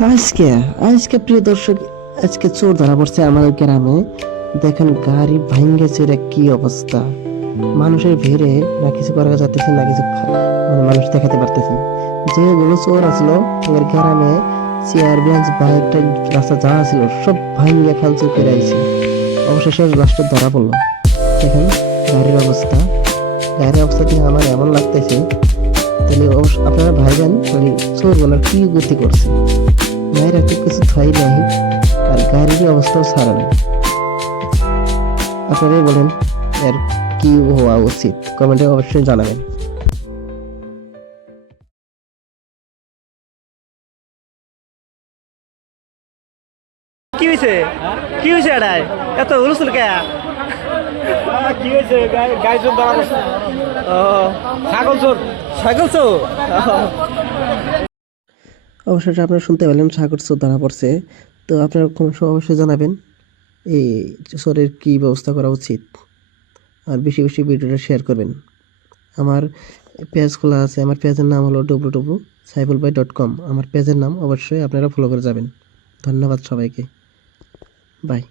আজকে আজকে প্রিয় দর্শক, আজকে চোর ধরা পড়ছে আমাদের গ্রামে। দেখেন গাড়ি ভাঙ্গে চুরে কি অবস্থা, মানুষের ভিড়ে না কিছু করা যাচ্ছে না কিছু মানে মানুষ দেখাতে পারতেছে না। যেগুলো চোর আসলো ওদের গ্রামে, চেয়ার বেঞ্চ বাইক রাস্তা যা ছিল সব ভাঙ্গে ফালচুর করে আইছে। অবশেষে লাস্টে ধরা পড়লো। দেখেন গাড়ির অবস্থা, গাড়ির অবস্থা দিয়ে আমার এমন লাগতেছে, তাহলে আপনারা ভাইবেন তাহলে চোরগুলোর কি গতি করছে। গায়ের এত কিছু থাই নাই, আর গায়ের অবস্থাও ছাড়া নাই। আপনারাই বলেন এর কি হওয়া উচিত, কমেন্টে অবশ্যই জানাবেন। কি হয়েছে? কি হয়েছে এটাই এত হুলস্থুল কে? কি হয়েছে? গাই চোর ধরা পড়ছে। ও ছাগল চোর। ছাগল চোর। অবশ্যই আপনারা শুনতে পেলেন সাগর চোর ধরা পড়ছে। তো আপনারা অবশ্যই জানাবেন এই চোরের কি ব্যবস্থা করা উচিত, আর বেশি বেশি ভিডিওটা শেয়ার করবেন। আমার পেজ খোলা আছে, আমার পেজের নাম হলো www.saifulbhai.com। আমার পেজের নাম অবশ্যই আপনারা ফলো করে যাবেন। ধন্যবাদ সবাইকে, বাই।